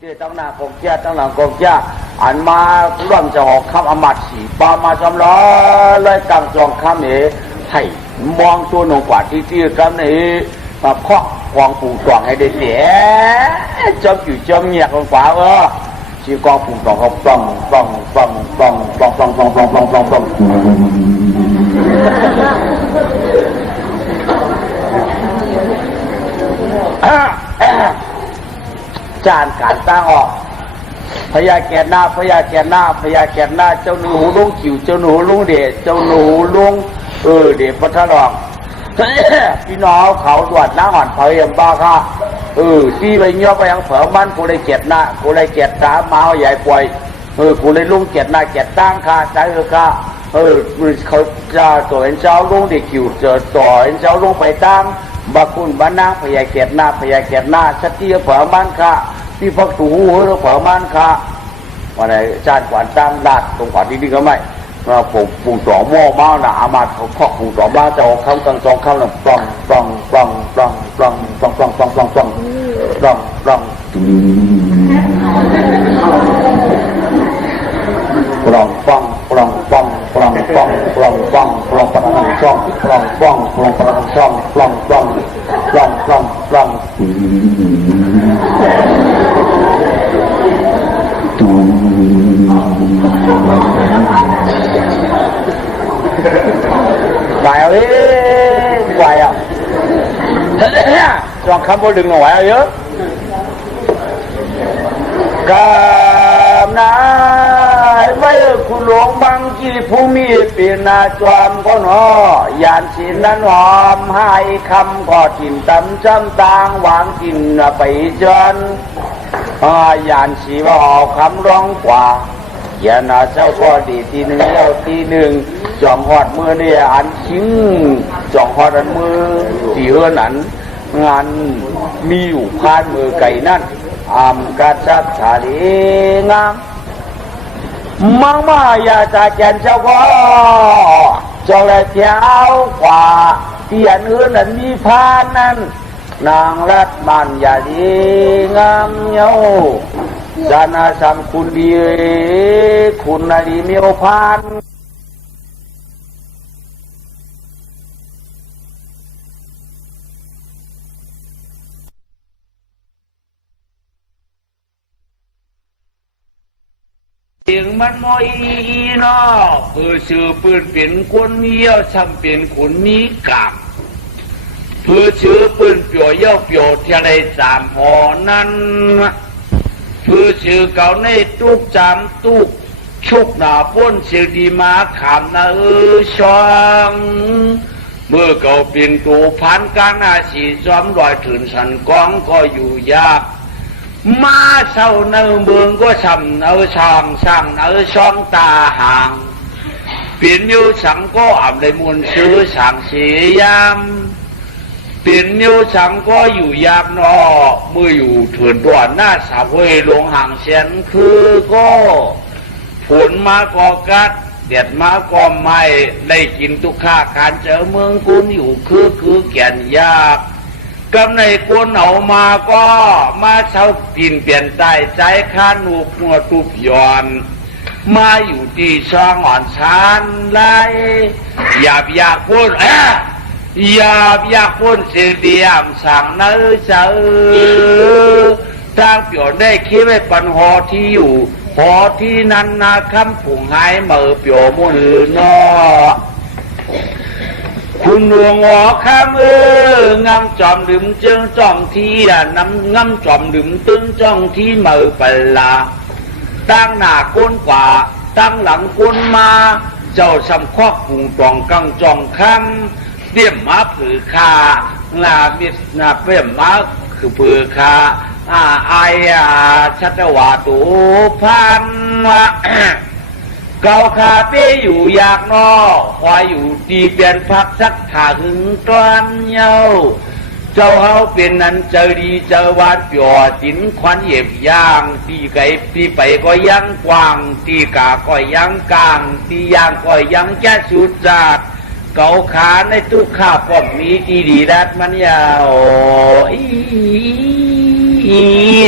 เจ้าตั้งหน้ากองเจ้าตั้งหลังกองเจ้าอันมาร่วมจะออกคำอมัดสีปามาจำล้อเลยตั้งจองคำนี้ให้มองตัวหนุ่มกว่าที่คำนี้มาเคาะกองปูตวงให้ได้เสียจอมอยู่จอมเงียบของฝาชีกองปูตวงเขาปล้องจานการตั้งออกพญาแก่หน้าเจ้าหนูลุงจิ๋วเจ้าหนูลุงเดชเจ้าหนูลุงเดชพัทรองพี่น้องเขาตรวจน้าอ่อนเผยอย่างบ้าค่ะที่ไปเงี้ยไปยังเผอมันกูเลยเก็บหน้ากูเลยเก็บตาเมาใหญ่ป่วยกูเลยลุงเก็บหน้าเก็บตั้งค่ะใจค่ะเขาจะตัวเห็นเจ้าลุงเด็กจิ๋วเจอตัวเห็นเจ้าลุงไปตั้งบาคุณบ้านนางพญาเก็บหน้าชัดที่เผอมันค่ะที่พักถูเผอมันค่ะวันไหนจานกวานตั้งลาดตรงกวานที่นี่ก็ไม่ปุ่งสองโม่เมาหนาอามาเขาเคาะปุ่งสองบ้าจะเอาคำกลางสองคำหนึ่งปล้องปล้องไหวเอาดิไหวอ่ะจองคำบนดึงไหวเอาเยอะกำนายไว้คุณหลวงบางจีผู้มีปีนาจอมก็หนอยานสินนั้นหอมให้คำก็ถิ่นตำจำต่างวางกินไปจนยานสีว่าออกคำร้องกว่าอย่านาเจ้าพ่อดีทีหนึ่งเจ้าทีหนึ่งจอมหอดมือเนี่ยอันชิงจอมหอดอันมือตีเฮือนอันงานมีอยู่พานมือไก่นั่นกาชัดชาลีงามมังมาอย่าจะแกนเจ้าพ่อจงเลยเท้ากว่าที่อันอื่นนั้นมีพานนั้นนางรัดมันอย่าดีงามเย้าจานาสัมคุณดีคุณนาดีมีโอภานเสียงมันมอยนอชื่อปืนเป็นคนเยี่ยวซ้ำเป็นคนนี้กลับชื่อปืนเปียวเยี่ยวเปียวที่อะไรสามพอนั้นชื่อเก่าในตุกจำตุกชุกหนาป้นชื่อดีมาขามนาช่องเมื่อเก่าเป็นตัวพันกลางอาชีจอมรอยถืนสันกองก็อยู่ยากมาเศร้าเนื้อเมืองก็ช้ำเนื้อช่องสั่งเนื้อช่องตาห่างเปลี่ยนนิ้วสังก็อ่ำได้มุนซื้อสั่งเสียยามเปลี่ยนนิ้วสังก็อยู่ยากนอเมื่ออยู่ถืนด่วนหน้าสาวเวลงห่างเสียนคือก็ฝนมาก็กัดเด็ดมาก็ไม่ได้กินทุกข้าการเจอเมืองคุณอยู่คือแก่นยากกำในคนเอามาก็มาเช่ากินเปลี่ยนใจใจข้านูกมัวตุบย้อนมาอยู่ที่ช่องอ่อนชานไล่อยากพูดอยากพูดเสียงเดียมสั่งเนื้อเจอทางเปลี่ยนได้คิดไว้ปัญหาที่อยู่หอที่นั้นนาคำผุ่งหายเมื่อเปียวมุนนอคุณหลวงออกข้ามงามจอมดื่มจึงจ้องที่น้ำงามจอมดื่มตึงจ้องที่เมื่อเปลาตั้งหน้าก้นกว่าตั้งหลังก้นมาเจ้าสำคอกปุ่งตองกังจองคำเตี้ยมมาผือคาลามิสนาเปี้ยมมาคือผือคาชัตวาตูพันเก่าขาเป้อยู่อยากนอควายอยู่ดีเปลี่ยนพักสักขาหึงตอนเย้าเจ้าเฮาเป็นนั้นเจอดีเจอวาดเปียวจินควันเย็บย่างตีไก่ตีไปก็ยังกว้างตีกาก็ยังกลางตียางก็ยังแก่สุดจัด เกาขาในทุกข้าป้อมมีอีดีดัดมันยาว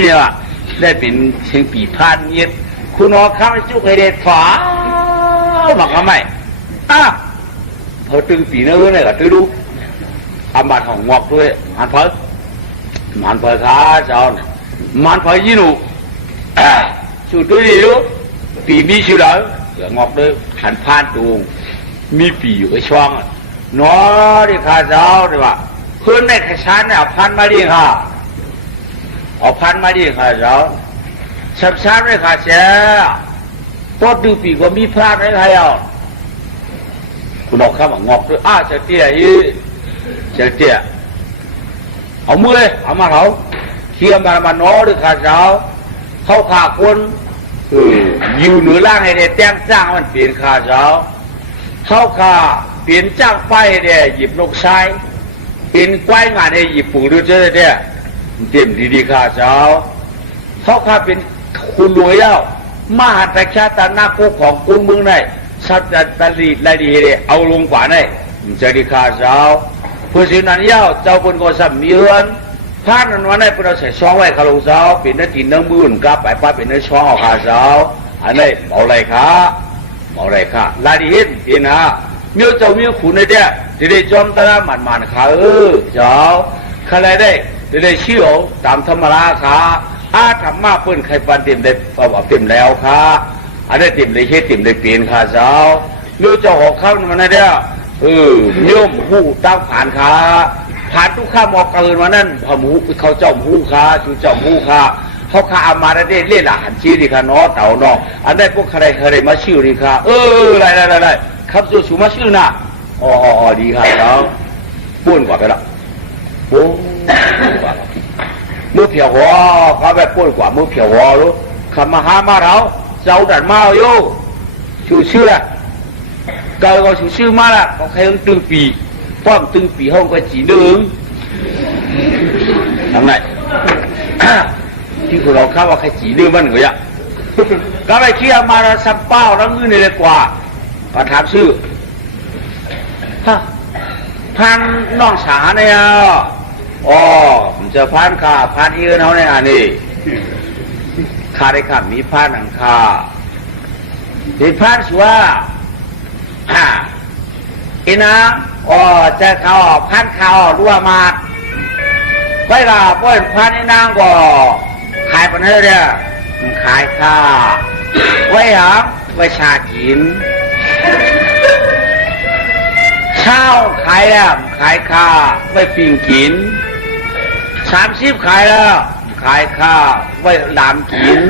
เนี่ย ได้เป็นเชียงปีพานเงียบคุณออกข้ามจุกให้เด็ดฝาหมักทำไมพอตึงปีเนื้อเนี่ยก็ตื้อดูอาบัดของงอกด้วยมันเพอขาเจ้าเนี่ยมันเพอยี่หนูชูตัวนี้ดูปีมีชื่อแล้วเหลืองอกด้วยหันพานตูงมีปีอยู่ไอ้ช่องน้อดิข้าเจ้าดีว่าเพื่อนในขชันเนี่ยพันมาดิค่ะเอาพันมาดิข้าเจ้าชับชันเลยข้าเจ้าตัวดูปีกว่ามีพลาดไหมใครเอาคุณออกข้ามงอกด้วยเจ้าเตี้ยเจ้าเตี้ยเอามือเลยเอามาเขาเคี่ยมมาน้อดิข้าเจ้าเขาขาคนอยู่เหนือล่างให้ได้แต้งจ้างมันเปลี่ยนข้าเจ้าเขาขาเปลี่ยนจ้างไปเนี่ยหยิบนกชายเป็นกล้วยงานให้หยิบปุ๋ยด้วยเจ้าเนี่ยเต็มดีๆข้าเจ้าเขาขาเป็นคุณรวยแล้วมหาประชาตนาโคของคุณมึงได้สัตว์ตลีไรดีเลยเอาลงกว่าได้จะดีข้าเจ้าเพื่อสิ่งนั้นเย้าเจ้าคนก็สัมมีเฮือนท่านนั้นวันนี้เป็นเราใส่ช่องไว้ข้าลูกเจ้าเป็นนักกินนักบุญกับไปป้าเป็นนักช่องเอาข้าเจ้าอันนี้เอาอะไรค่ะลายดีเห็นเป็นฮะมีเจ้ามีขุนในเดียจะได้จอมตระมันข้าเจ้าข้าได้จะได้เชื่อตามธรรมราค่ะธรรมะเพิ่นใครปันเต็มได้เต็มแล้วค่ะอันนี้เต็มได้เฮ็ดเต็มได้เปลี่ยนข้าเจ้ามีเจ้าหอกเข้ามันในเดียโยมหูตั้งผ่านค่ะผ่านทุกข้ามออกเกินวันนั้นพอหมูเขาเจ้าหูค่ะชูเจ้าหูค่ะเขาข้าอามาได้เล่นหลานชี้ดีค่ะน้อเต่าน้ออันได้พวกใครมาชื่อดีค่ะอะไรครับสูมาชื่อน่ะดีค่ะเราป้วนกว่าไปละโอ้มือเผียวหัวเขาแบบป้วนกว่ามือเผียวหัวรู้คำมาหามาเราเจ้าดันมาโย่ชื่อละเกิดก็ชื่อมาละเขาใครต้องตึงปีป้อมตึงปีห้องก็จีนึงทำไงที่เราเข้าว่าใครจีนึงมันเหรอก็ไปเคี่ยวมาแล้วสับเป้าแล้วมือเนี่ยกว่าก็ถามชื่อพันน้องสาเนี่ยมันจะพันข้าพันยืนเขาเนี่ยนี่ข้าได้ข้ามีพันหนังข้ามีพันสัวอินะจะเขาพันเขารั่วมาไว้ละเพื่อนพันนี่นางก็ขายปันเฮเนี่ยขายข้าไว้หรอไว้ชากินเช้าขายแล้วขายข้าไว้ปิ้งกิน30ขายแล้วขายข้าไว้หลามกิน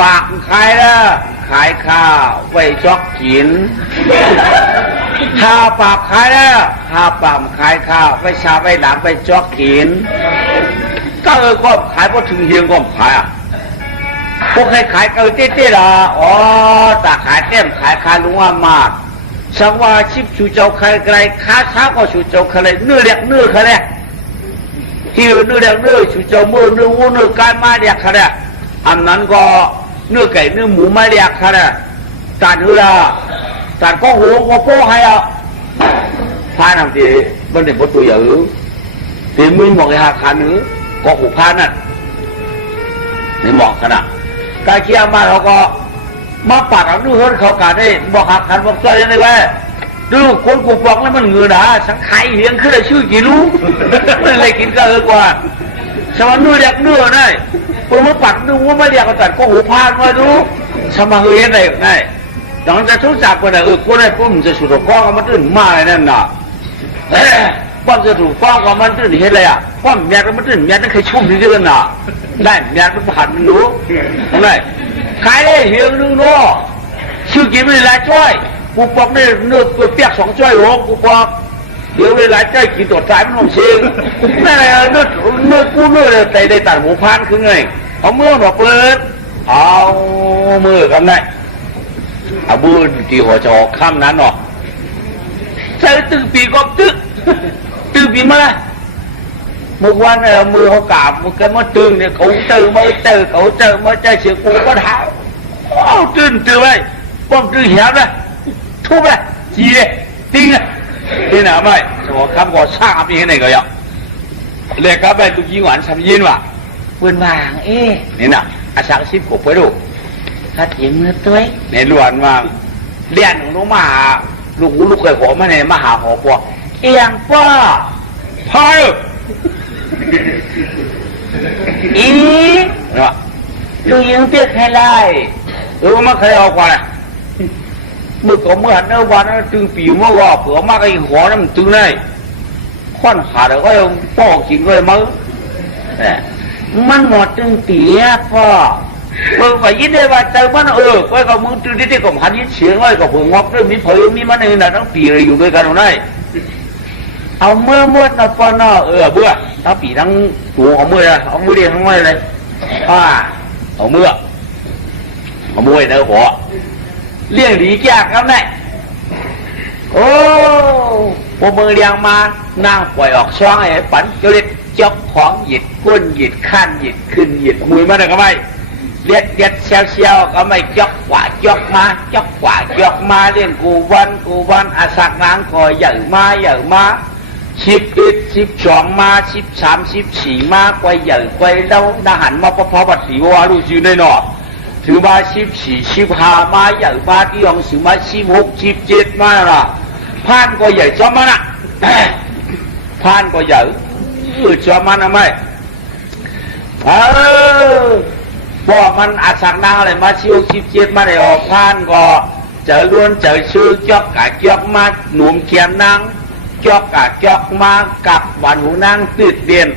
ปากขายแล้วขายข้าไว้จอกกินถ้าปากขายแล้วถ้าปากขายข้าไว้ชาไว้หลามไว้จอกกินก็ก็ขายพอถึงเฮียงก็ขายพวกใครขายเต้ๆล่ะแต่ขายเต็มขายคาลุงว่ามากสังว่าชิบชูเจ้าใครไกลค้าช้าก็ชูเจ้าใครเนื้อเรียกเนื้อใครเนี่ยที่เนื้อเรียกเนื้อชูเจ้ามือเนื้อวัวเนื้อไก่มาเรียกใครเนี่ยอันนั้นก็เนื้อไก่เนื้อหมูมาเรียกใครเนี่ยตานหือละตานก็หัวก็โป้ให้พาทำทีมันเป็นประตูอย่างอื่นทีมือมองไอ้หาขานื้อก็หูพานั่นไม่มองขนาดการเคี่ยวมาเขาก็มาปัดเอาดูเขาการได้บอกหักขันบอกใจยังไงวะดูคนกูฟังแล้วมันเงือหนาสังไข่เฮียงขึ้นเลยชื่อกี่รู้มันเลยกินก็กว่าสวรรค์นู่นเรียกเนื้อได้ผมมาปัดดูว่าไม่เรียกเขาตัดก็หูพานมาดูสมาเฮียนได้ไงตอนจะทุกจากคนไหนคนไหนผมจะสุดก้องมันตื่นมาเลยนั่นน่ะป้อมจะถูกก้องกับมันตื่นเห็นเลยป้อมแม่ก็มันตื่นแม่นั่นเคยชุ่มที่เดือนน่ะได้แม่ก็ผ่านมันรู้อะไรขายได้เฮียงนึงเนาะชื่อกินไม่ได้ช่วยกูบอกนี่เนื้อเปียก2จ้อยหรอกูบอกเดี๋ยวเวลาจ้อยกินตัวตายมันต้องเสียนั่นแหละเนื้อกูเนื้อแต่ได้ตัดหูพานคือไงเอามือมาเปิดเอามือกันได้เอามือกี่หัวจอข้ามนั้นเนาะใส่ตึงปีก็ตึงปีมาละเมื่อวันเนี่ยมือเขากราบมันก็มาตึงเนี่ยเขาเจอมาเสียกูก็ถามตึงไว้ป้อมตึงเหี้ยเลยทุบเลยจีเลยติ้งเลยนี่นะไม่จะบอกคำก่อสร้างอะไรกันไหนก็ยังเรียกกับไปตุกี้หวานทำยินว่ะ ปืนวางนี่น่ะอาศักชิบกบไปดูถ้าเถียงเนื้อตัวในล้วนว่าเลี้ยนของน้องมาลูกเคยขอมาเนี่ยมาหาหอปอเอียงป้าพายอีเนาะดูยังเตี้ยใครไล่มาเคยเอาก่อนเมื่อก่อนเมื่อหันเมื่อวานนั้นตึงปีเมื่อว่าเผื่อมากไอ้หัวนั้นมันตึงได้ค่อนขาเดี๋ยวก็ยังป้อกินก็เลยมั้งมันหมดตึงเตี้ยพ่อไปยินได้ว่าเจอมันไว้กับมึงตึงที่กับหันยินเสียงไว้กับผมงอกเรื่องมีเผยมีมันในนั้นทั้งปีเลยอยู่ด้วยกันตรงนั้นเอาเมื่อมดนะพ่อเนาะเบื่อทั้งปีทั้งตัวเอาเมื่อเอาเมื่อเรียนทั้งวันเลยเอาเมื่อเนื้อหัวเลี้ยงดีแก่ครับนายโอ้พอมือเลี้ยงมานั่งปล่อยออกช่องไอ้ปั่นเล็ดจอกของหยิดก้นหยิดขั้นหยิดขึ้นหยิดมือมันก็ไม่เลียดเชียวก็ไม่จอกกว่าจอกมาจอกกว่าจอกมาเลี้ยงกูวันอาศักนางก็ใหญ่มา11 12มา13 14มากกว่าใหญ่กว่าแล้วทหารมาพอบัดสีว่ารู้ชื่อได้หนอถือมา14 15มาใหญ่มาที่ยองถือมา16 17มาล่ะผ่านก็ใหญ่จอมมันอ่ะผ่านก็ใหญ่จอมมันอะไม่พอมันอาศักนางอะไรมา16 17มาได้ออกผ่านก็เจอล้วนเจอชื่อจอกกะจอกมาหนุ่มเขียนนางจอกกะจอกมากับวันหูนางติดเดียน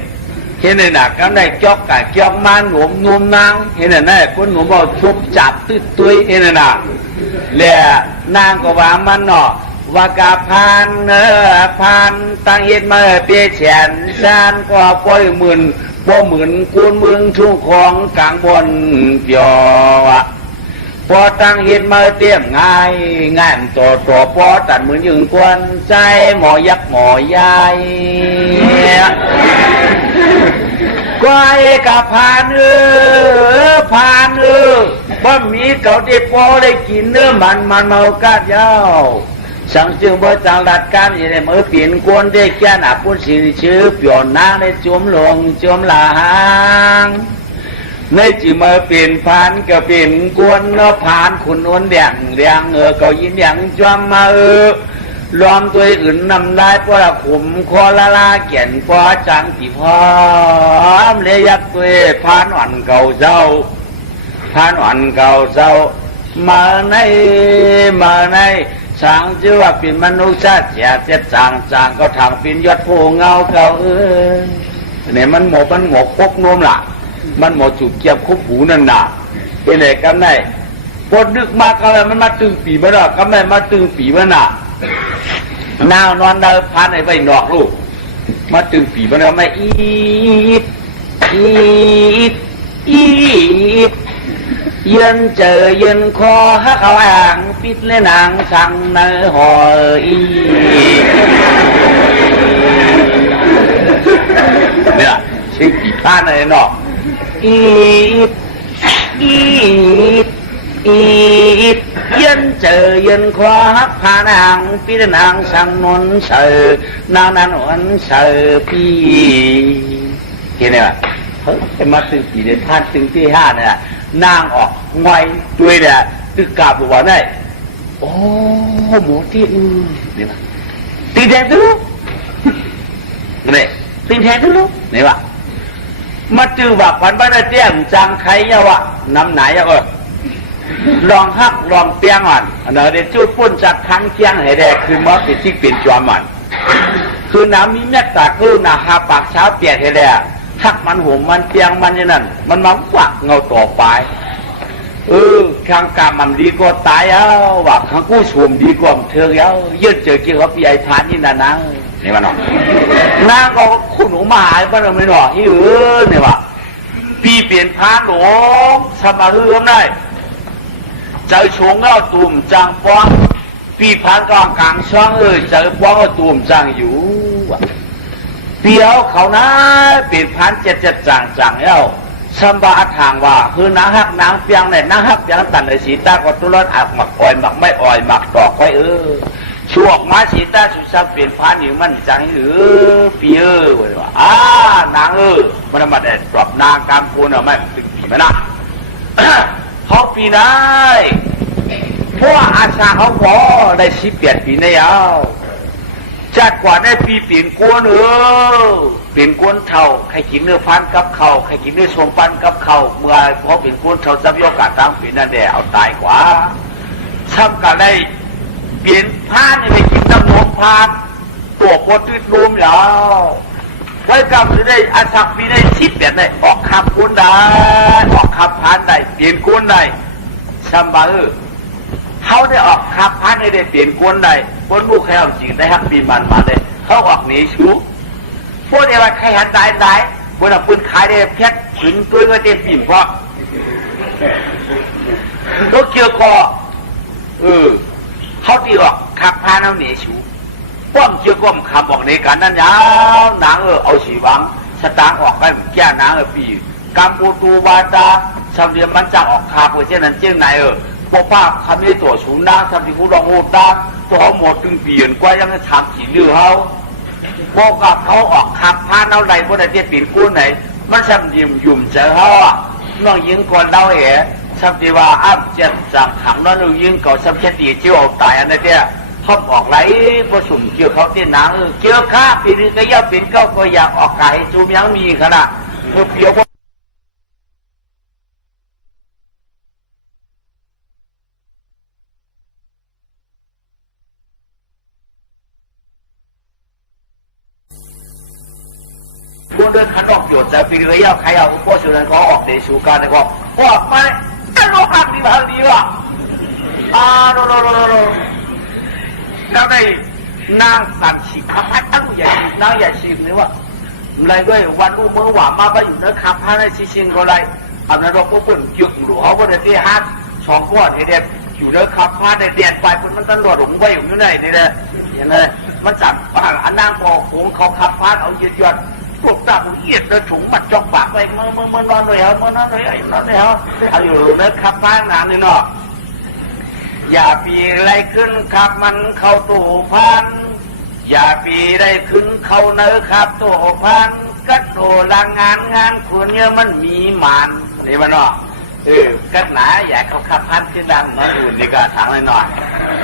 เห็นไหมนะก็ได้จอกกะจอกมาหนุ่มนางเห็นไหมคนหนุ่มเอาชุบจับติดตัวเห็นไหมนะแล้วนางก็ว่ามันเนาะว่ากะพันตั้งเฮ็ดมาเปียแฉนซานก็ปล่อยหมื่นกูนมึงทุ่งของกลางบนเปียวะพอตั้งเฮ็ดมาเตรียมง่ายตัวพอตัดมือยืนกวนใจหมอยักษ์หมอยายกวายกับพานบ่มีเก่าได้พอได้กินเนื้อมันเมากาดยาวสังจึงบ่จังรัดการอยู่ในมือเปลี่ยนกวนได้แก่หน้าปุ่นสีชื่อเปียวนางได้จมลงจมลางในจิมาเป็นพานก็เป็นกวนเนาะพานขุนนวลแดงก็ยินอย่างจอมมาล้อมตัวอื่นนำได้เพราะขุมคอละเกียนเพราะจังที่พร้อมเลยยักตัวพานอ่อนเก่าเจ้ามาในสางชื่อว่าเป็นมนุษย์ชาติเจ็ดจางก็ทางเป็นยอดผู้เงาเก่าเนี่ยมันหมกพกนวมล่ะมันหมดจุดเกี่ยวคุบหูนั่นน่ะเป็นไงกันไหนพอดึกมากอะไรมันมาตึงปีมันอ่ะก็ไม่มาตึงปีมันน่ะนาวนอนเดินพานไอ้ใบหนอกลูกมาตึงปีมันอ่ะไม่อีดเย็นเจอเย็นคอฮักเขาอ่างปิดเลยนางสั่งเนื้อหอยเนี่ยชื่อปีพานอะไรเนาะอีดเย็นเจอเย็นคว้าพานางพี่นางสั่งนนเสือนางนันวันเสือพี่เห็นไหมวะเฮ้ยมาตึงปีเดือนท่านตึงที่5เนี่ยนางออกงอยด้วยเนี่ยตึกกาบหรือว่าไงโอ้หมูที่นี่วะตีแทงทุกนี่ตีแทงทุกนี่วะมาจื้อว่าพันบ้านได้เตี้ยมจังใครเยาวะน้ำไหนเยาวะลองฮักลองเปียงอ่อนเดี๋ยวจุดปุ่นจากคันเคียงให้ได้คือมอสิที่เป็นจอมมันคือน้ำมีเม็ดตาคือหน้าหาปากเช้าเปียกให้ได้ฮักมันหัวมันเปียงมันอย่างนั้นมันมักวักเงาต่อไปข้างกามันดีกว่าตายว่าข้างกู้ชมดีกว่าเธอยืดเจอเกี่ยวกับปีไอ้พานนี่นะนี่มันเนาะนางก็คุณหนูมาหายบ้านเราไม่หนอนี่วะปีเปลี่ยนพานหลงสมาเรื่องได้เจอชงแล้วตุ่มจังป้องปีพานก็กลางช่องเจอป้องก็ตุ่มจังอยู่เปียวเขานะเปลี่ยนพานเจ็ดจังแล้วสัมบาทางว่าคือนางฮักนางเปียงเนี่ยนางฮักยังตันในสีตาก็ตุลนอักหมักอ่อยหมักไม่อ่อยหมักดอกไว้ช ช่วงมาสีตาสุชาเปลี่ยนพานิวมันจังปีว่านางมันมาได้ปรับนางการพูนไม่ติดผีไหมนะเขาปีได้เพราะอาชาเขาพอได้18 ปีในยาวจัดกว่าได้ปีเปลี่ยนกวนเปลี่ยนกวนเท่าใครกินเนื้อพันกับเขาใครกินเนื้อสมปันกับเขาเมื่อเขาเปลี่ยนกวนเท่าซับยกกาตั้งปีนั่นแหละเอาตายกว่าซ้ำกันได้เปลี่ยนพานไปกินน้ำนมพานตัวโคตรรวมยาวไว้กับจะได้อาศักปีได้18ได้ออกขับกุนได้ออกขับพานได้เปลี่ยนกุนได้ซ้ำบ่เขาได้ออกขับพานได้เปลี่ยนกุนได้คนผู้ใครเอาจริงได้ฮักปีมันมาเลยเขาออกหนีชูพวกเดียวใครหันได้คนเอาปืนขายได้เพชรถึงตัวก็เต็มปีมเพราะรถเกี่ยวคอเขาตีออกขับพาเอาหนีชูป้อมเกี่ยวก้มขับออกในการนั้นยาวนางเอาสีวังสตางออกไปแก่นางปีกัมพูตูบาตาสำเรียมมันจะออกขับเช่นนั้นเช่นไหนพวกป้าคำนี้ตัวสูงนางสำที่ผู้รองโหดตาตัวหมดตึงเปลี่ยนกว่ายังทำสีเลือเขาพวกกับเขาออกขับพาเอาไหนพวกนั้นที่ปีนกู้ไหนมันสำเรียมยุ่มเจอเขาน้องยิงก่อนเราสัมติว่าอับเจ็บจากขังนั่นยิงเก่าสัมเชตีเจียวตายอันนี้เนี่ยทอมออกไหลผสมเกี่ยวเขาที่หนังเกี่ยวข้าปีนี้ก็ย่าปีนก็อยากออกไก่จูมยังมีขนาดเกี่ยวคนเดินขันออกโยดแต่ปีนี้ก็ย่าใครเอาพวกชนเขาออกในสู่การแต่ก็ออกไปแต่โลหักดีแบบนี้ว่ะโรแล้วได้นางสันฉีกขับพัดตั้งใหญ่นางใหญ่ฉีกนี่ว่าอะไรด้วยวันอุ้มเมื่อว่ามาไปอยู่ในขับพัดในชิงก็ไรอันนั้นเราก็เปิดยึดหลวงเขาก็ได้ที่ฮัทสองก้อนเด็ดอยู่ในขับพัดในเดียดไปมันตลอดหลงไปอยู่ที่ไหนนี่แหละอย่างนั้นมันจับอันนางพอของเขาขับพัดเอายืดยอดพวกตาผู้เอียดเลยถุงมัดจอกปากไปเมื่อนอนเลยเหรอเมื่อนอนเลยนอนเลยเหรอเอาอยู่ในขับพัดนานนี่เนาะอย่าปีไรขึ้นขับมันเข้าตู้พันอย่าปีไรขึ้นเข้าเนื้อขับตู้พันกัดโดลางงานคนเนี้ยมันมีมันนี่มันเนาะกัดหนาอย่าเขาขับพันที่ดังนั่นอื่นดีกว่าทางหน่อย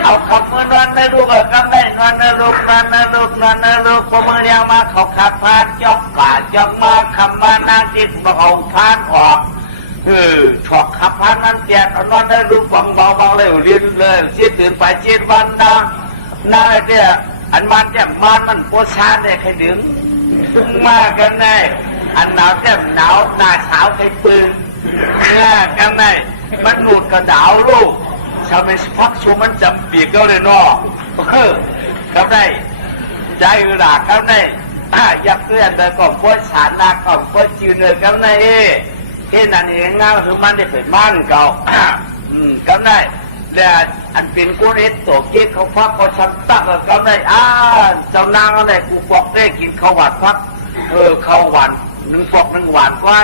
เอาขับเมื่อนอนในลูกก็ได้นอนในลูกนอนในลูกพอเมื่อเดียวมาเขาขับพันจอกป่าจอกมาคำมานางจิตบอกเอาพันออกถอกขับพันนั้นแจกนอนได้รู้ฟังเบาเลยเรียนเลยเจี๊ยตื่นไปเจี๊ยวันดังน่าเนี่ยอันมันแจ่มมันโพชาเนี่ยใครดึงมากันแน่อันหนาวแจ่มหนาวหน้าเช้าใครปืนเนี่ยกันแน่มันหนุดกระดาวลูกชาวเมสพักชมมันจับปีกก็เลยนอเขาได้ใจหลากเขาได้อยากเลื่อนแต่ก็โพชาหน้าก็โพจืดเลยกันแน่ที่นั่นเองงานคือมันได้เป็นบ้านเก่าก็ได้แล้วอันเป็นกูเรศตัวเก๊กเขาพักเขาชัดตักก็ได้เจ้านางอะไรกูบอกได้กินข้าวหวานพักข้าวหวาน1 ปอก 1 หวานไว้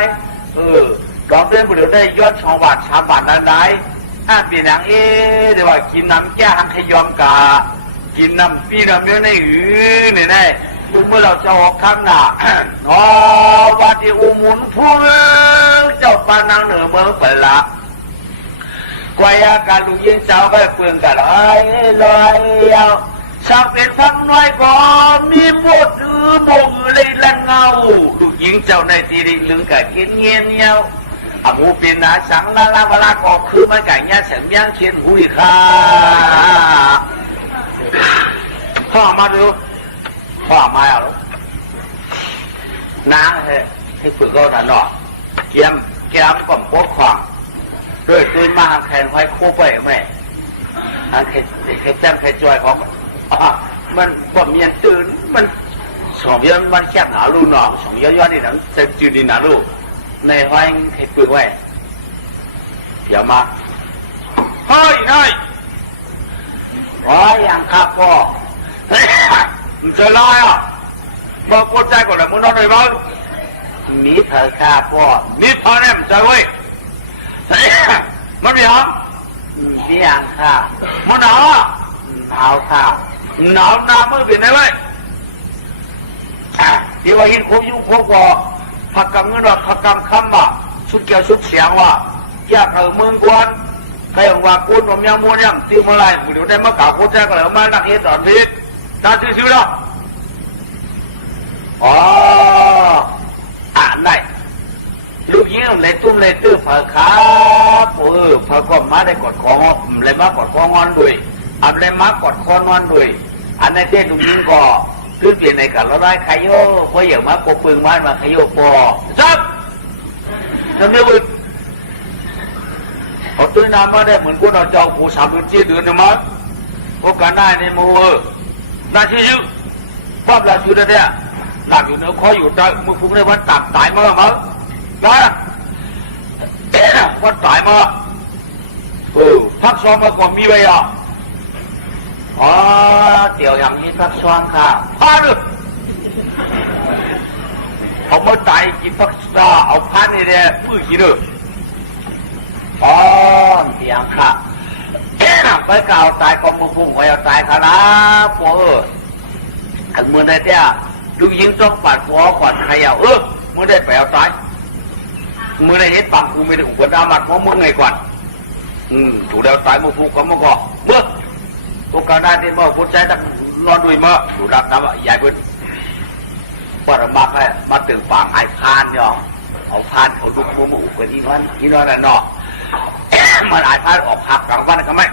ดอกเดือนบุรีได้ยอดช่องหวาน3 บาทนั้นได้เปลี่ยนอย่างเดี๋ยวว่ากินน้ำแก้หังขยอมกากินน้ำปีน้ำเนื้อในเนี่ยได้เมื่อเราจะออกข้างหน้าวัดที่อุมุนพูเจ้าปานังเหนือเมืองเปิดละกวยอาการลุงยิงเจ้าไปเปลืองกันลอยเอาสักเป็นฟังน้อยก็มีหมดมงเลยละเงาลุงยิงเจ้าในตีริงลึงกับกินเงี้ยเงี้ยวอามูเป็นนาสังลาบลาก็คือมันไก่เงี้ยเสียงยังเขียนหุยค่าพ่อมาดูพ่อมาเอาน้าให้ฝึกก็ทันหนอเกียมก็โคตรขวางด้วยตื่นมาแข่งไว้โค้ไปไหมอันใครแจ้งใครจอยของมันบ่มีอันตื่นมัน2 เดือนมันแคบหนาลูกหนอ2 ย้อนนี่หนังจะจืดดีหนาลูกในห้อยให้ฝึกไว้เดี๋ยวมาเฮ้ยนายอย่างครับพ่อมึงจะลอยบอกกูใจก่อนนะมึงนอนเลยมั้งมีเธอข้าพ่อมีเธอเนี่ยมึงใจเว้ยมันมีหรอมีอย่างข้ามันหนาวข้า หนาวหน้ามือเป็นไงไว้เดี๋ยวว่าเห็นโคยุโคกว่าพักกำเงินว่าพักกำคำว่าชุดเกี่ยวชุดเสียงว่าอยากเมืองกวนใครว่ากูนผมยังมัวยังตีมาไล่เดี๋ยวได้มากล่าวโคตรแจ้งก็เลยมานักเอ็ดตอนนี้ตาซื่อๆแล้วอ๋ออ่านได้ลูกยิ้มเลยตุ้มเลยตื้อเผอครับเผอก็มาได้กดคอเลยมากดคองอนด้วยอันเลยมากดคอนอนด้วยอันในเต้นลูกยิ้มก็คือเปลี่ยนในกันเราได้ขยโย่เพราะอย่างมาโกปึงมาขยโย่ปอจับทำเนื้อบึ้งเอาตื้อน้ำมาได้เหมือนพวกเราเจ้าผู้สามพื้นที่เดือนนะมั้งโอกาสได้ในมือน่าชื่อยื้อป้อมละชื่อเนี่ยหลับอยู่เนื้อคออยู่ได้มือฟุ้งได้วันตับตายมามั้งนะวันตายมาพักซ้อมมาก่อนมีไว้อ่ะอ๋อเดี๋ยวอย่างนี้พักซ้อมค่ะพาเลยเอามาตายกินพักซาเอาพันนี่เนี่ยมือกี่เด้ออ๋อเดี๋ยวค่ะไปกล่าวตายกองมือฟุ้งไว้เอาตายค่ะนะพวกขันมือในเตี้ยดูยิงจ้องปัดหัวก่อนใครเอามือได้แปลตายมือได้เห็นปากกูไม่ได้อุปถัมภ์เพราะมึงไงก่อนถูกแล้วตายมือฟุ้งก็มาก่อเมื่อตัวการได้ที่มาพูดใจตั้งรอดูมาถูกรับน้ำใหญ่เพิ่นปรมาไปมาตึงปากไอ้พานเนี่ยเอาพานเขาลุกมืออุปที่นั่นนั่นเนาะมันไอ้พานออกหักกลางวันก็ไม่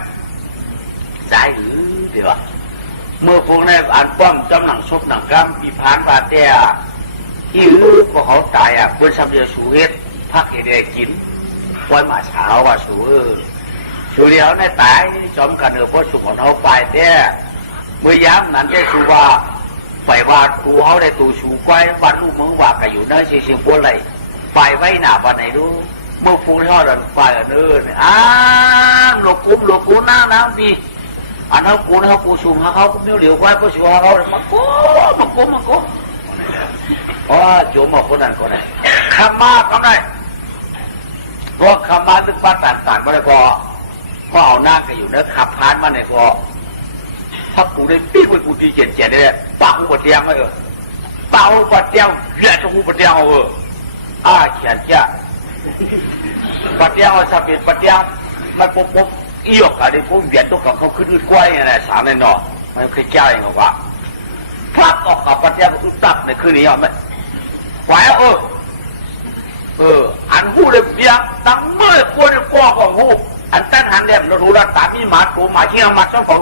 ใจหรือเดี๋ยวเมื่อพวกนี้อ่านป้อมจำหนังชุบหนังกำปีพานบาเตียที่พวกเขาตายอ่ะคนสำเร็จสูเฮ็ดพักเด็กกินไว้มาเช้าว่าสูสูเดียวในตายจอมกันเพราะสุของเขาไปเนี่ยเมื่อย้ำนั้นได้สูว่าไปว่าตูเขาได้ตูสูไว้วันลูกมึงว่ากันอยู่นั่นเสียงพวกอะไรไปไว้หน้าวันไหนดูเมื่อฟูทอดไปกันเออหลบกุ้มน้ำดีอันเขากูเขากูสูงเขาเหลียวไว้ก็สูงเขามาโก้อ๋อโยมบอกคนนั้นคนไหนคำมาคำไหนเพราะคำมาตึกบ้านต่างๆไม่ได้พอเอาหน้ากันอยู่นะขับพานมาในพอถ้ากูได้ปีกไปกูดีเจ็ดเนี่ยปากกูปวดเตียงไม่ปากกูปวดเตียงเหี้ยจมูกปวดเตียงเขียนเจ้าปวดเตียงเอาสับเป็นปวดเตียงมันปุ๊บอีกอะไรพวกเบียดตัวกับเขาขึ้นกล้วยอะไรสามในนอมันคือแก้วเองว่าพักออกกับปวดเตียงก็ตับในคืนนี้ไหมไหวอันหูเลยเบียร์ตั้งเมื่อควรกว่าของหูอันตั้งหันเนี่ยเรารู้ว่าตามีหมาตัวหมาเชี่ยหมาเจ้าของ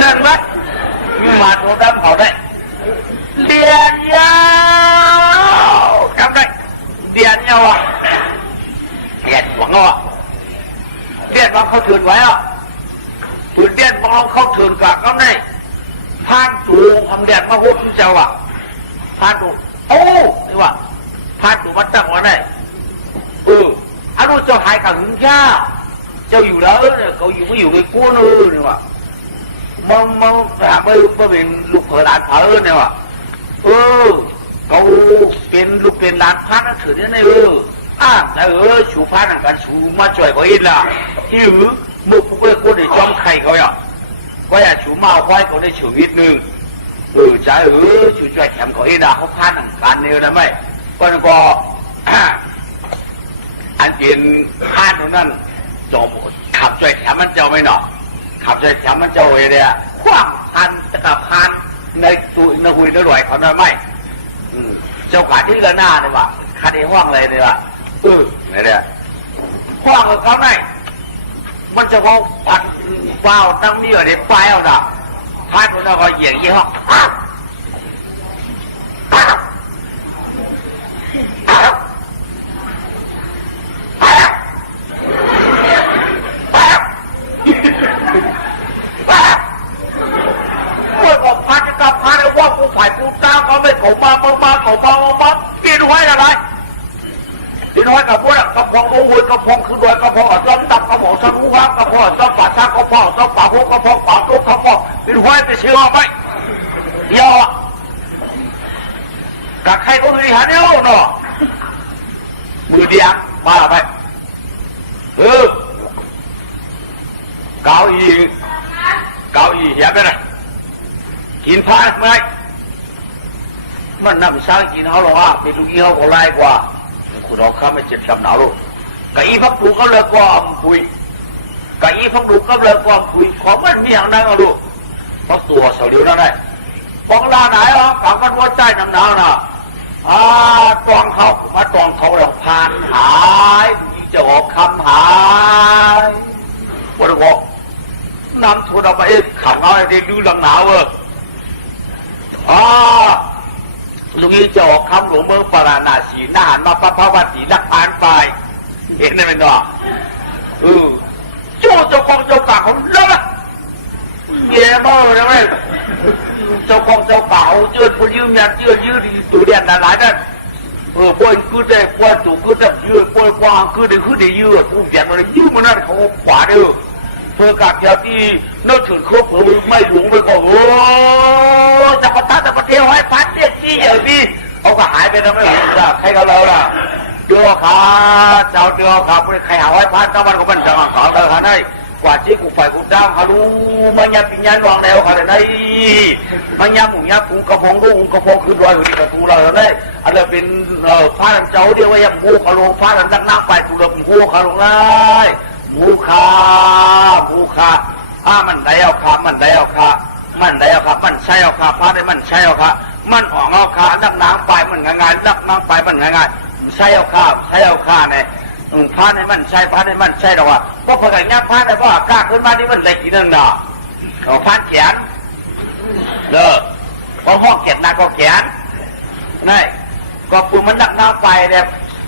นั่นไหมมีหมาตัวดำเขาได้เดียนยาวทำได้เดียนยาวเดียนหวังว่าเดียนว่าเขาถือไว้ถือเดียนว่าเขาถือกะก็ได้พานตูทำเดียนมาหุ้นเจ้าพานตูนี่ว่าพานตูมาตั้งไว้ได้อันนู้นเจ้าหายกับหึงย่าเจ้าอยู่แล้วเนี่ยเขาอยู่ไม่อยู่ในกู้นี่ว่ามึงหาไม่เป็นลูกเขยหลานเผอเนี่ยว่าเขาเป็นลูกเป็นหลานพันนั่นถือเนี่ยแต่ชูพันนั่นกันชูมาจ่อยเขาอีกล่ะที่มึงเพื่อกู้ในจ้องไข่เขาอ่ะก็อย่าชูมาไว้เขาได้ชูนิดนึงใจชูจ่อยแถมเขาอีกล่ะเขาพันนั่นกันเนี่ยได้ไหมก็อันเป็นพานนั่นจอมขับใจแถมมันเจ้าไม่หนอขับใจแถมมันเจ้าไอ้เนี่ยคว้างพันตะกับพันในตุนหุยนรวยเขาได้ไหมเจ้าขาที่ละหน้าเนี่ยว่ะขาที่ห้องอะไรเนี่ยว่ะเนี่ยห้องเขาไหนมันจะเขาปัดเปล่าตั้งนี่เหรอเนี่ยไปเอาด่ะพันมันจะคอยเหยียงยี่ห้อกินไว้อะไรกินไว้กับพวกกระพงโอ้ยกระพงคือด้วยกระพงจ้องตับกระพงสังหัวกระพงจ้องป่าช้างกระพงจ้องป่าหูกระพงป่าลูกกระพงกินไว้จะเชื่อไหมเดี๋ยวกับใครก็มีหันเดียวเนาะมือเดียงมาไปเกาอีก กินพานไหมมันนำสร้างกินเขาหรอว่าเป็นลูกอีเขาก็ไล่กว่าคุณเอาข้าไม่เจ็บช้ำหนาวลูกกะอีพักดูก็เลยกว่าคุยกะอีพักดูก็เลยกว่าคุยของมันมีอย่างนั้นลูกเพราะตัวเสาเดียวนั่นแหละของลาไหนอ่ะฝั่งมันว่าใจน้ำหนาวน่ะตองเขามาตองเขาเราผ่านหายจะออกคำหายวันนี้บอกน้ำทุนเอาไปขังเอาให้ได้ดูลำหนาวลุงนี้จะออกคำหลวงเมืองปราณาสีหน้ามาพระวัติรักผ่านไปเห็นได้ไหมเนาะโจ้เจ้าของเจ้าป่าของเราละเย่มากเลยไหมเจ้าของเจ้าป่ายืดพยืมยันยืดตัวเดียนหลายนั่นป่วยคือได้ป่วยจุกคือได้ยืดป่วยกว้างคือได้ยืดผู้เปลี่ยนอะไรยืดมันนั่นเขาขวาเด้อเพื่อการเดียวที่นึกถึงครบไม่หลงไปก็จะกระตัดจะกระเทียวให้พัดเตี้ยจี้อย่างนี้เขาก็หายไปแล้วไม่หลงจ้ะใครก็เราล่ะเดือขาเจ้าเดือขาใครหาไว้พัดเจ้ามันก็มันจะมาขอเลยค่ะนี่กว่าที่กูไฟกูดำเขาดูมันยับปิญญาณวางแนวเขาเลยนี่มันยับหมูยับกูกระพงดูกระพงคือรอยอยู่ที่กระตูเราเลยอันนี้เป็นฟ้าเจ้าเดียวว่ายับกูเขาลงฟ้าดังนักไปกูเลยกูเขาลงเลยมูคามันได้เอาคามันได้เอาคามันได้เอาคามันใช่เอาคาพาได้มันใช่เอาคามันออกเอาคานักน้ำไปมันง่ายนักน้ำไปมันง่ายใช่เอาคาเนี่ยพาได้มันใช่พาได้มันใช่หรอวะเพราะพอไก่เงี้ยพาได้เพราะอากาศขึ้นมาที่มันเล็กอีกนึงเนาะเขาพาแขนเพราะห้องแขนหนักก็แขนนี่ก็ปุ่มมันนักน้ำไปเนี่ย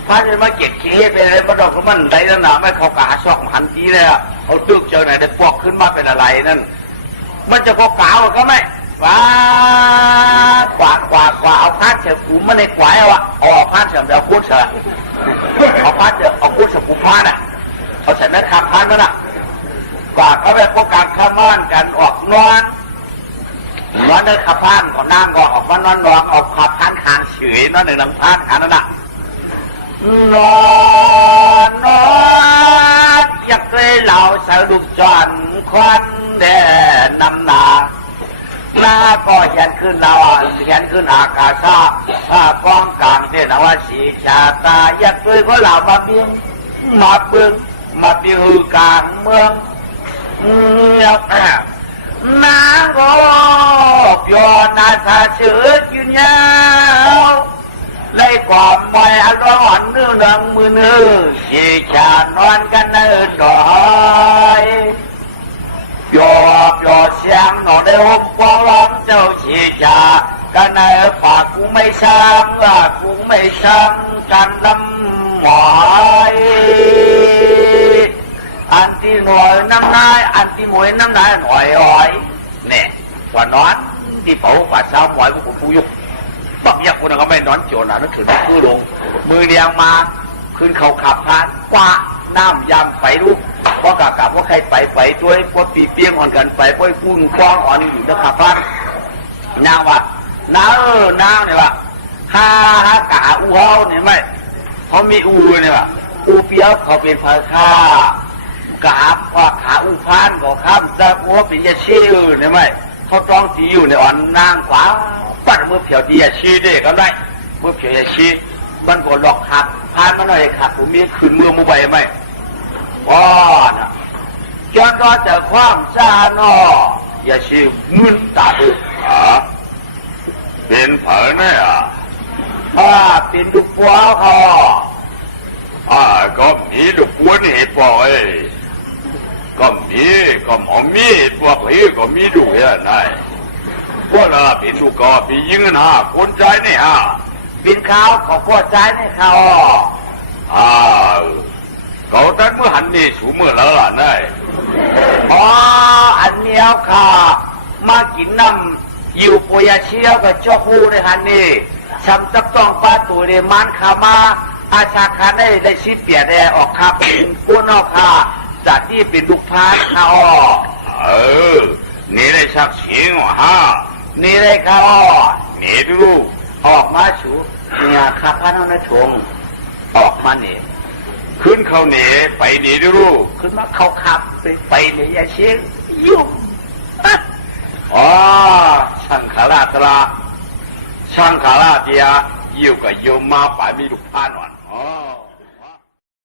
พาจะมาเก็บเขี้ไปอะไรมาดอกมันได้นั่นนะไม่เขากาซอกหันทีเลยอ่ะเขาตึกเจอไหนได้ปอกขึ้นมาเป็นอะไรนั่นมันจะพอกาวก็ไม่ว้ากว่าเอาพัดเฉกูมันในขวายเอาพัดเฉเดี๋ยวพูดเฉเอาพัดเฉเอาพูดเฉกูพัดอ่ะเอาใส่แม่คำพัดนั่นอ่ะกว่าเขาไปพบการข้ามบ้านกันออกนอนเดินขับพันก่อนน้ำก็ออกมานอนออกขับพันขานเฉยนั่นหนึ่งลำพัดขานนั่นอ่ะนอนอยากเลยเหล่าสะดุกจอนควันแดนนำนาก็เห็นขึ้นเราเห็นขึ้นอากาศกองกลางเทนวสีชาตาอยากเลยเพราะเรามาเบี้ยมาเบิ้งมาบิวกลางเมืองนางก็ยอนาซาเชื้อยืนยาวเลยความมอยอร้อนเนื้อหนังมือเนื้อสีชานอนกันเนื้อดอยยอเสียงหนอได้หกฟ้องเจ้าสีชากันเนื้อปากกูไม่ช้ำว่ากูไม่ช้ำกันลำหมอยอันที่หน่วยน้ำนายอันที่หน่วยน้ำนายหน่อยอ้อยเนี่ยว่านอนที่เผาป่าเช้าหน่อยกูผู้ยุกบักยักษ์คนนั้นก็ไม่นอนโจรนะนั่นถือมือลงมือเลี้ยงมาขึ้นเขาขับผ่านกว่าน้ำยำไปลูกเพราะกะว่าใครไปด้วยพวกปีเปี้ยงอ่อนกันไปพวกพุ่นคล้องอ่อนอยู่จะขับผ่านนางว่าน้าเนี่ยว่าฮากะอูเฮาเนี่ยไหมเขามีอูเนี่ยว่าอูเปียกเขาเป็นพาค่ากะว่าขาอูพานก็ข้ามจะหัวเป็นยาชีเนี่ยไหมเขาต้องตีอยู่ในอ่อนนางขวาปัดมือเผียวดียาชีได้ก็ได้มือเผียวยาชีมันก็หลอกขับพานมาหน่อยขับผมมีคืนมือมือใบไหมว้าน่ะย้อนก็จะความจ้านอยาชีมึนตาดูเป็นเผอเนี่ยเป็นลูกปัวเขาก็มีลูกปัวนี่ปล่อยก็มีก็หมอมีพวกนี้ก็มีดูอย่างไรพวกเราเป็นลูกก็เป็นยิงนะคนใจนี่เป็นข้าวเขาพอใจนี่เขาเขาตั้งเมื่อหันนี่สูเมื่อแล้วล่ะนายอันเนี้ยค่ะมากินน้ำอยู่ปุยเชียวกับเจ้าคู่ในหันนี่ช้ำจับต้องป้าตัวในมันขามาอาชาคาได้ชิดเปียดออกขับเป็นผู้นอกค่ะจากที่เป็นลูกพานเขานี่ได้ชักเสียงนี่ได้เขานี่ดูออกมาชูเนี่ยขับพานเอาในชงออกมาเนี่ยขึ้นเขาเนี่ยไปนี่ดูขึ้นมาเขาขับไปเนี่ยอย่าเสียงยุ่ง สังขาราตราช่างขาราเดียอยู่กับโยมมาป่ายมีลูกพานอน